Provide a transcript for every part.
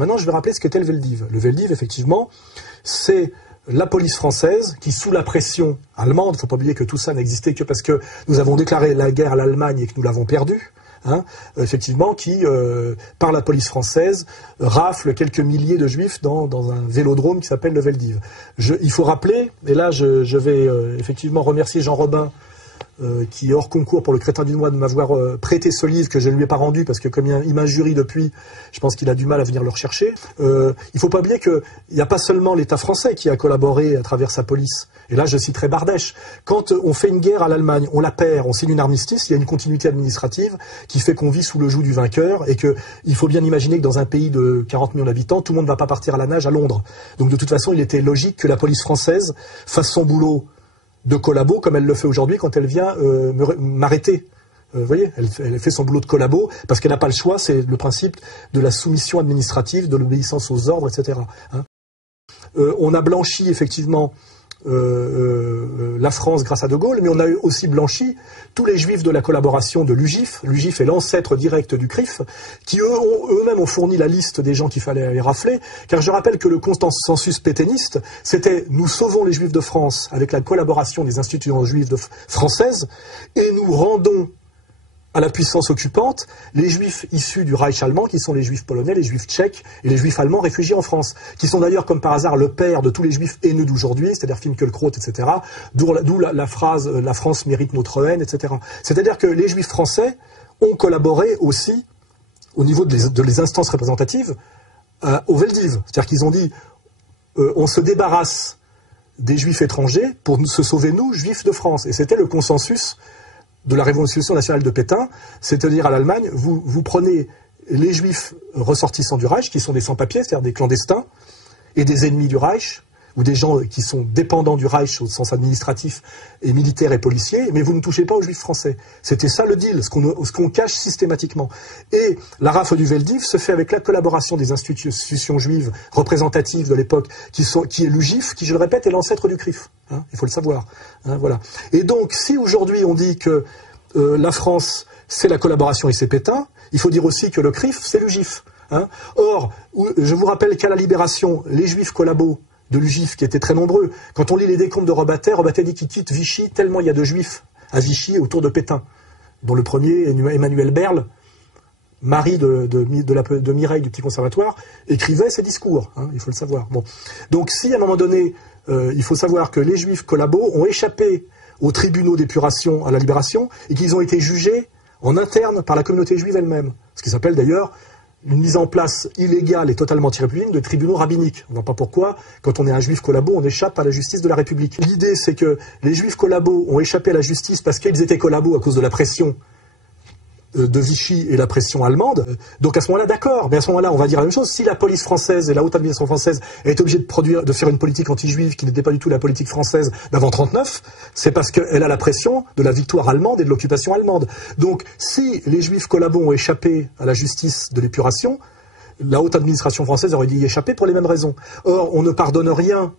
Maintenant, je vais rappeler ce qu'était le Veldiv. Le Veldiv, effectivement, c'est la police française qui, sous la pression allemande, il ne faut pas oublier que tout ça n'existait que parce que nous avons déclaré la guerre à l'Allemagne et que nous l'avons perdue, effectivement, qui, par la police française, rafle quelques milliers de juifs dans un vélodrome qui s'appelle le Veldiv. Il faut rappeler, et là je vais effectivement remercier Jean Robin, qui est hors concours pour le Crétin du Mois, de m'avoir prêté ce livre que je ne lui ai pas rendu parce que comme il m'injurie depuis, je pense qu'il a du mal à venir le rechercher. Il ne faut pas oublier qu'il n'y a pas seulement l'État français qui a collaboré à travers sa police. Et là, je citerai Bardèche. Quand on fait une guerre à l'Allemagne, on la perd, on signe une armistice, il y a une continuité administrative qui fait qu'on vit sous le joug du vainqueur et qu'il faut bien imaginer que dans un pays de 40 millions d'habitants, tout le monde ne va pas partir à la nage à Londres. Donc de toute façon, il était logique que la police française fasse son boulot de collabo, comme elle le fait aujourd'hui quand elle vient m'arrêter. Vous voyez, elle fait son boulot de collabo parce qu'elle n'a pas le choix, c'est le principe de la soumission administrative, de l'obéissance aux ordres, etc. On a blanchi effectivement la France grâce à De Gaulle, mais on a aussi blanchi tous les juifs de la collaboration de l'UGIF. L'UGIF est l'ancêtre direct du CRIF, qui eux-mêmes ont fourni la liste des gens qu'il fallait aller rafler, car je rappelle que le consensus pétainiste, c'était « nous sauvons les juifs de France avec la collaboration des institutions juives françaises et nous rendons à la puissance occupante les juifs issus du Reich allemand, qui sont les juifs polonais, les juifs tchèques et les juifs allemands réfugiés en France, qui sont d'ailleurs comme par hasard le père de tous les juifs haineux d'aujourd'hui, c'est-à-dire Finkielkraut, etc., d'où la phrase « la France mérite notre haine », etc. C'est-à-dire que les juifs français ont collaboré aussi au niveau de les instances représentatives au Veldiv. C'est-à-dire qu'ils ont dit on se débarrasse des juifs étrangers pour se sauver nous, juifs de France. Et c'était le consensus de la Révolution nationale de Pétain, c'est-à-dire à l'Allemagne, vous prenez les juifs ressortissants du Reich, qui sont des sans-papiers, c'est-à-dire des clandestins, et des ennemis du Reich, ou des gens qui sont dépendants du Reich au sens administratif et militaire et policier, mais vous ne touchez pas aux juifs français. C'était ça le deal, ce qu'on cache systématiquement. Et la rafle du Veldiv se fait avec la collaboration des institutions juives représentatives de l'époque, qui est l'UGIF, qui, je le répète, est l'ancêtre du CRIF. Il faut le savoir. Voilà. Et donc, si aujourd'hui on dit que la France, c'est la collaboration et c'est Pétain, il faut dire aussi que le CRIF, c'est l'UGIF. Or, je vous rappelle qu'à la Libération, les juifs collabos de l'UGIF, qui étaient très nombreux, quand on lit les décombres de Robatet dit qu'il quitte Vichy tellement il y a de juifs à Vichy autour de Pétain, dont le premier, Emmanuel Berle, mari de Mireille du Petit Conservatoire, écrivait ses discours, il faut le savoir. Bon. Donc si à un moment donné, il faut savoir que les juifs collabos ont échappé aux tribunaux d'épuration à la Libération et qu'ils ont été jugés en interne par la communauté juive elle-même, ce qui s'appelle d'ailleurs une mise en place illégale et totalement anti-républicaine de tribunaux rabbiniques. On ne voit pas pourquoi, quand on est un juif collabo, on échappe à la justice de la République. L'idée, c'est que les juifs collabos ont échappé à la justice parce qu'ils étaient collabos à cause de la pression de Vichy et la pression allemande. Donc à ce moment-là, d'accord, mais à ce moment-là, on va dire la même chose. Si la police française et la haute administration française est obligée de faire une politique anti-juive qui n'était pas du tout la politique française d'avant 39, c'est parce qu'elle a la pression de la victoire allemande et de l'occupation allemande. Donc si les juifs collabos ont échappé à la justice de l'épuration, la haute administration française aurait dû y échapper pour les mêmes raisons. Or, on ne pardonne rien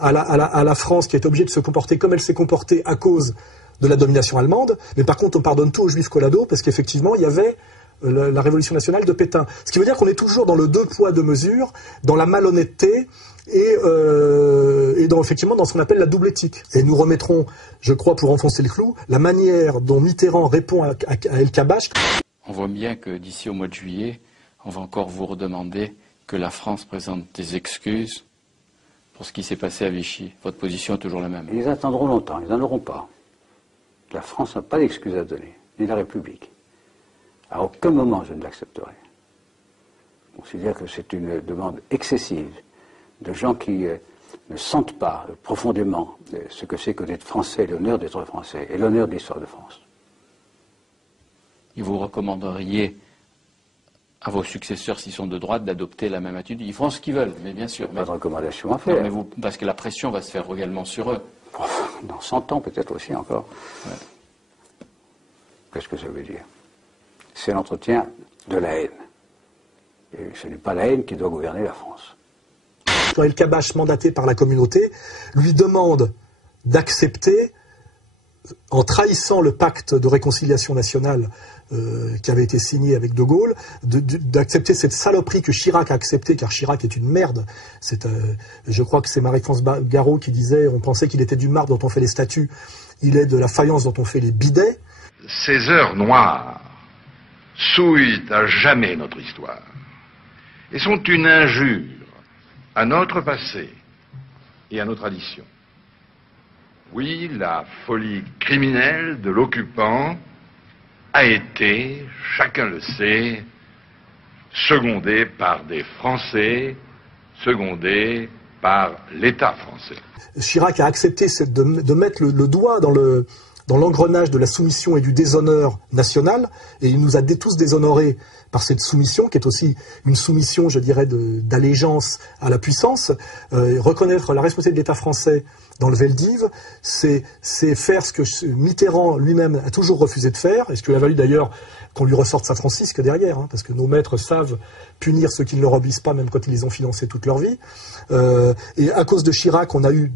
à la France qui est obligée de se comporter comme elle s'est comportée à cause de la domination allemande, mais par contre on pardonne tout aux juifs collabos parce qu'effectivement il y avait la Révolution nationale de Pétain. Ce qui veut dire qu'on est toujours dans le deux poids deux mesures, dans la malhonnêteté et effectivement dans ce qu'on appelle la double éthique. Et nous remettrons, je crois, pour enfoncer le clou, la manière dont Mitterrand répond à El Kabbach. On voit bien que d'ici au mois de juillet, on va encore vous redemander que la France présente des excuses pour ce qui s'est passé à Vichy. Votre position est toujours la même. Ils attendront longtemps, ils n'en auront pas. La France n'a pas d'excuses à donner, ni la République. À aucun moment je ne l'accepterai. Je considère que c'est une demande excessive de gens qui ne sentent pas profondément ce que c'est que d'être français, l'honneur d'être français et l'honneur de l'histoire de France. Et vous recommanderiez à vos successeurs, s'ils sont de droite, d'adopter la même attitude? Ils font ce qu'ils veulent, mais bien sûr. Pas de recommandation à faire. Non, mais parce que la pression va se faire également sur eux. Dans 100 ans peut-être aussi encore. Ouais. Qu'est-ce que ça veut dire? C'est l'entretien de la haine. Et ce n'est pas la haine qui doit gouverner la France. El Kabbach, mandaté par la communauté, lui demande d'accepter en trahissant le pacte de réconciliation nationale qui avait été signé avec De Gaulle, d'accepter cette saloperie que Chirac a acceptée, car Chirac est une merde. Je crois que c'est Marie-France Garot qui disait, on pensait qu'il était du marbre dont on fait les statues, il est de la faïence dont on fait les bidets. Ces heures noires souillent à jamais notre histoire et sont une injure à notre passé et à nos traditions. Oui, la folie criminelle de l'occupant a été, chacun le sait, secondée par des Français, secondée par l'État français. Chirac a accepté de mettre le doigt dans l'engrenage de la soumission et du déshonneur national, et il nous a tous déshonorés par cette soumission, qui est aussi une soumission, je dirais, d'allégeance à la puissance. Reconnaître la responsabilité de l'État français dans le Veldiv, c'est faire ce que Mitterrand lui-même a toujours refusé de faire, et ce qui lui a valu d'ailleurs qu'on lui ressorte sa Francisque derrière, hein, parce que nos maîtres savent punir ceux qui ne leur obéissent pas, même quand ils les ont financés toute leur vie. Et à cause de Chirac, on a eu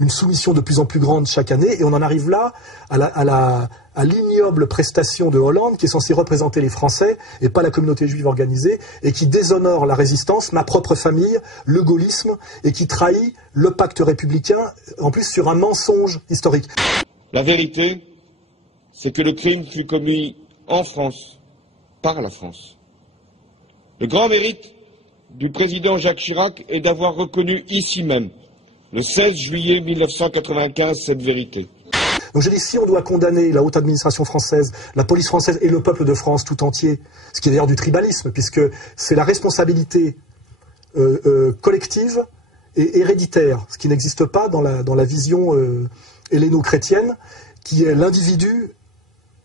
une soumission de plus en plus grande chaque année, et on en arrive là à l'ignoble prestation de Hollande, qui est censé représenter les Français, et pas la communauté juive organisée, et qui déshonore la résistance, ma propre famille, le gaullisme, et qui trahit le pacte républicain, en plus sur un mensonge historique. La vérité, c'est que le crime fut commis en France, par la France. Le grand mérite du président Jacques Chirac est d'avoir reconnu ici même, le 16 juillet 1995, cette vérité. Donc je dis, si on doit condamner la haute administration française, la police française et le peuple de France tout entier, ce qui est d'ailleurs du tribalisme, puisque c'est la responsabilité collective et héréditaire, ce qui n'existe pas dans la vision helléno-chrétienne, qui est l'individu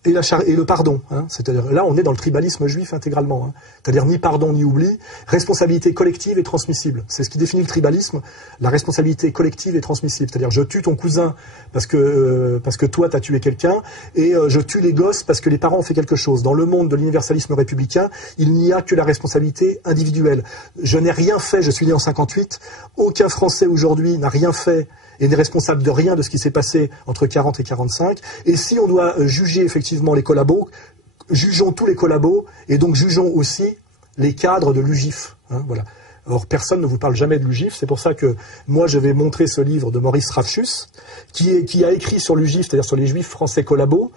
et le pardon. Hein. C'est-à-dire, là, on est dans le tribalisme juif intégralement. Hein. C'est-à-dire ni pardon ni oubli, responsabilité collective et transmissible. C'est ce qui définit le tribalisme, la responsabilité collective et transmissible. C'est-à-dire, je tue ton cousin parce que toi, t'as tué quelqu'un, et je tue les gosses parce que les parents ont fait quelque chose. Dans le monde de l'universalisme républicain, il n'y a que la responsabilité individuelle. Je n'ai rien fait, je suis né en 58, aucun Français aujourd'hui n'a rien fait et n'est responsable de rien de ce qui s'est passé entre 40 et 45. Et si on doit juger effectivement les collabos, jugeons tous les collabos, et donc jugeons aussi les cadres de l'UGIF. Hein, voilà. Or, personne ne vous parle jamais de l'UGIF, c'est pour ça que moi je vais montrer ce livre de Maurice Rafchus, qui a écrit sur l'UGIF, c'est-à-dire sur les juifs français collabos,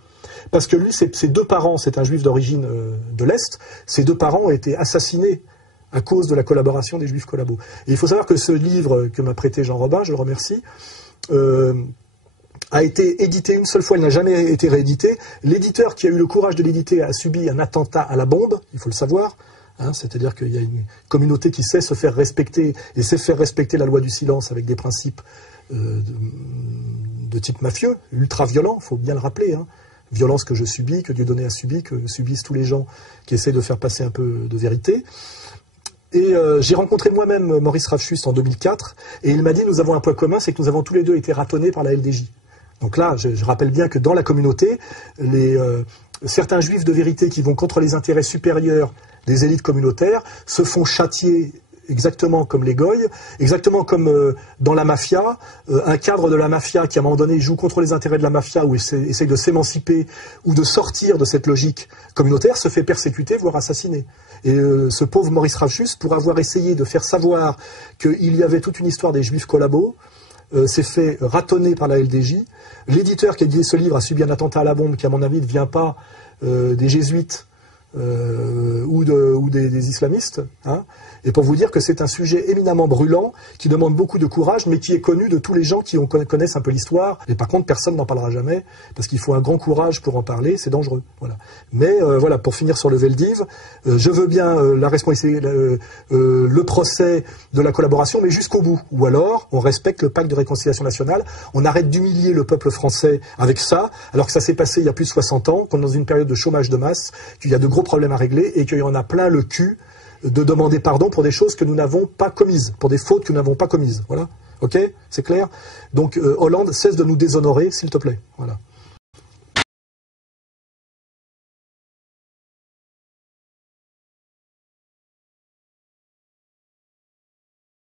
parce que lui, ses deux parents, c'est un juif d'origine de l'Est, ses deux parents ont été assassinés à cause de la collaboration des juifs collabos. Et il faut savoir que ce livre que m'a prêté Jean Robin, je le remercie, a été édité une seule fois, il n'a jamais été réédité. L'éditeur qui a eu le courage de l'éditer a subi un attentat à la bombe, il faut le savoir. Hein, c'est-à-dire qu'il y a une communauté qui sait se faire respecter et sait faire respecter la loi du silence avec des principes de type mafieux, ultra-violents, il faut bien le rappeler. Hein. Violence que je subis, que Dieudonné a subi, que subissent tous les gens qui essaient de faire passer un peu de vérité. Et j'ai rencontré moi-même Maurice Rafchus en 2004, et il m'a dit, nous avons un point commun, c'est que nous avons tous les deux été ratonnés par la LDJ. Donc là, je rappelle bien que dans la communauté, certains juifs de vérité qui vont contre les intérêts supérieurs des élites communautaires se font châtier exactement comme les goïs, exactement comme dans la mafia, un cadre de la mafia qui à un moment donné joue contre les intérêts de la mafia ou essaye de s'émanciper ou de sortir de cette logique communautaire, se fait persécuter, voire assassiner. Et ce pauvre Maurice Rafchus, pour avoir essayé de faire savoir qu'il y avait toute une histoire des juifs collabos, s'est fait ratonner par la LDJ. L'éditeur qui a édité ce livre a subi un attentat à la bombe qui, à mon avis, ne vient pas des jésuites ou des islamistes. Hein. Et pour vous dire que c'est un sujet éminemment brûlant, qui demande beaucoup de courage, mais qui est connu de tous les gens qui connaissent un peu l'histoire. Et par contre, personne n'en parlera jamais, parce qu'il faut un grand courage pour en parler, c'est dangereux. Voilà. Mais voilà, pour finir sur le Veldiv, je veux bien la responsabilité, le procès de la collaboration, mais jusqu'au bout. Ou alors, on respecte le pacte de réconciliation nationale, on arrête d'humilier le peuple français avec ça, alors que ça s'est passé il y a plus de 60 ans, qu'on est dans une période de chômage de masse, qu'il y a de gros problèmes à régler, et qu'il y en a plein le cul de demander pardon pour des choses que nous n'avons pas commises, pour des fautes que nous n'avons pas commises. Voilà. Ok ? C'est clair ? Donc Hollande, cesse de nous déshonorer, s'il te plaît. Voilà.